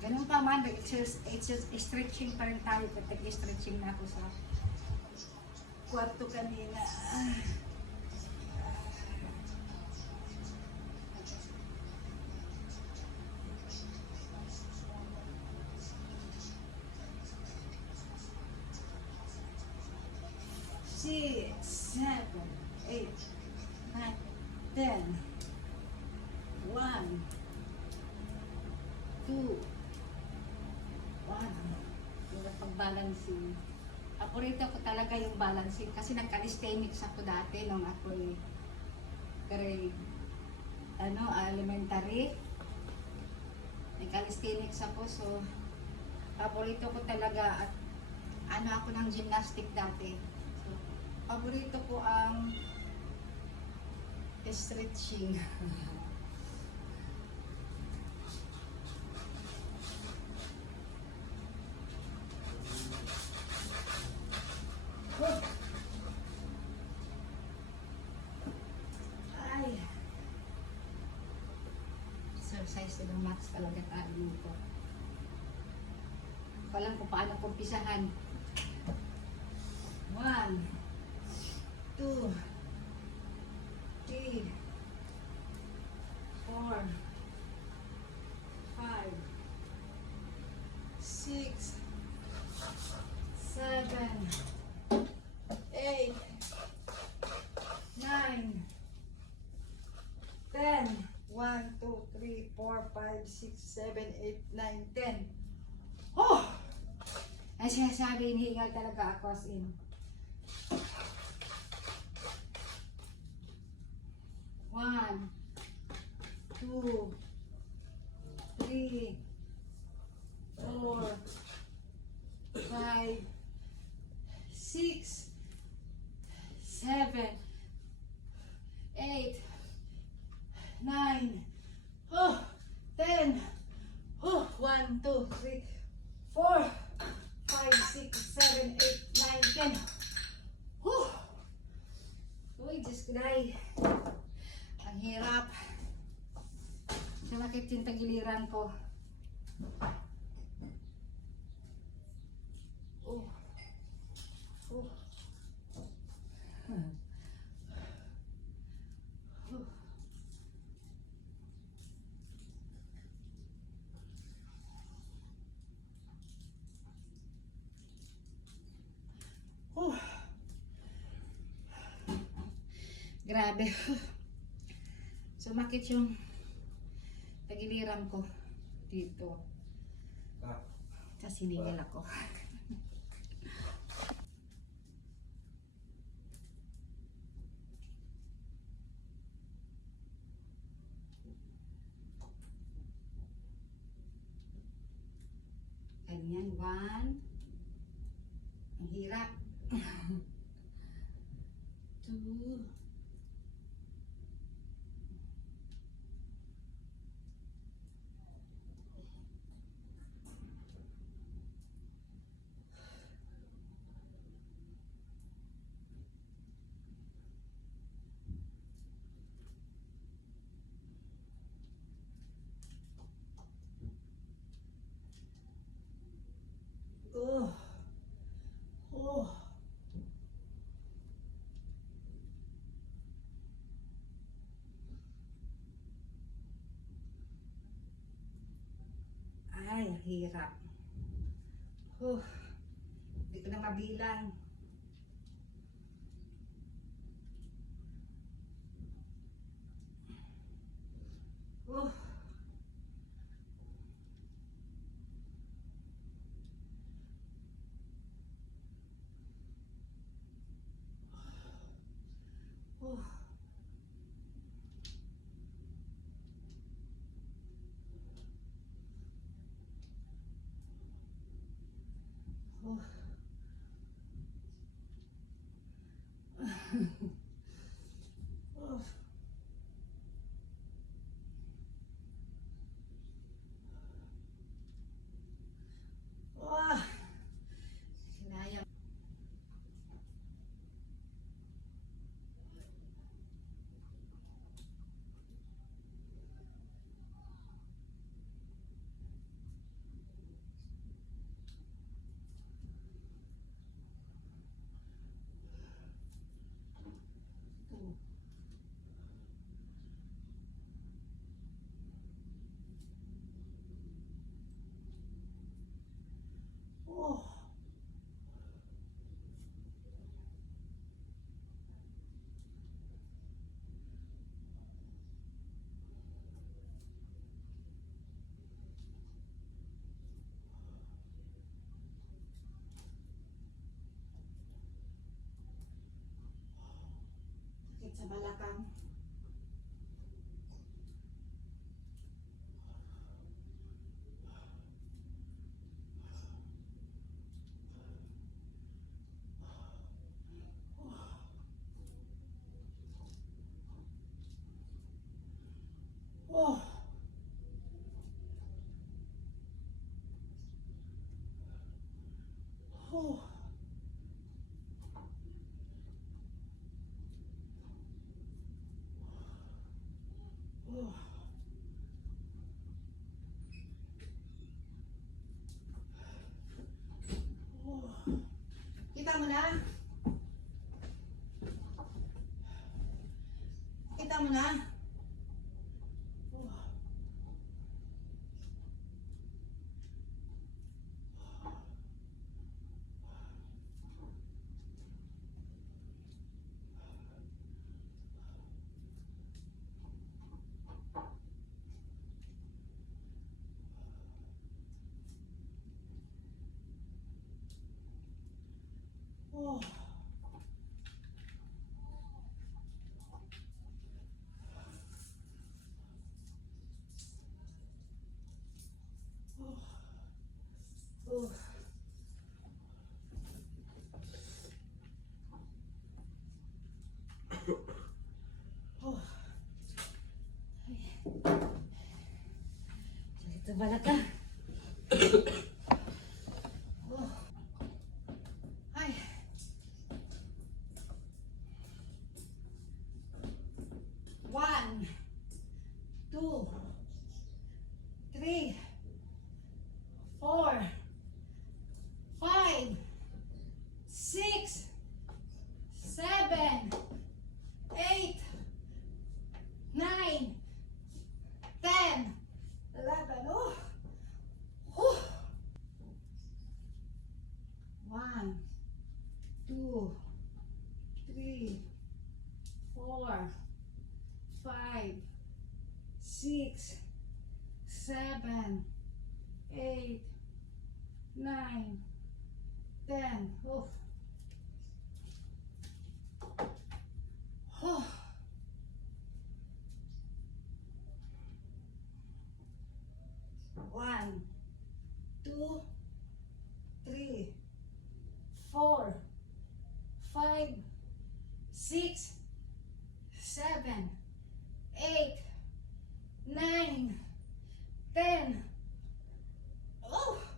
Ganun pa man, stretching pa rin tayo. Stretching na ako sa kwarto kanina. Six, seven, eight, nine, 10. 1, 2, 1. Yung pag-balancing. Paborito ko talaga yung balancing kasi nag-calisthenics ako dati nung ako grade elementary. Nag-calisthenics ako, so paborito ko talaga at ako ng gymnastic dati. So, paborito ko ang stretching. Ay. Exercise ng max talaga tayo ko. Alam ko paano kumpisahan. 1, 2, 3, 4, 5, 6, 7, 8, 9, 10. 1, 2, 3, 4, 5, 6, 7, 8, 9, 10. Oh! Ay sinasabi, hinihingal talaga ako as in. 1, 2, 3, 4, 5, 6, 7, 8, 9, 10. 1, 2, 3, 4, 5, 6, 7, 8, 9, 10. Uy, Diyos ko dahi. Ang hirap. Salakit yung tagiliran ko. Grabe. Sumakit yung tagiliran ko dito. Kasi ningil ako. Ganyan, 1. Ang hirap. 2. Ay, hirap. Hindi ko na mabilang. Sinayang. Oh. Oh. Oh. Oh. Kita mo na? Kita mo na? Oh. Oh. Oh. Oh. Ito balat ka. Oh. Ay. One, two, three, four, five, six, seven, eight, nine, 10, 11. Oh. Oh. 1, 2, 3, 4, 5, 6, 7, 8, 9, 10. Oh. Oh. 1, 2, 3, 4, 5, 6, 7, 8, 9, 10. Oh.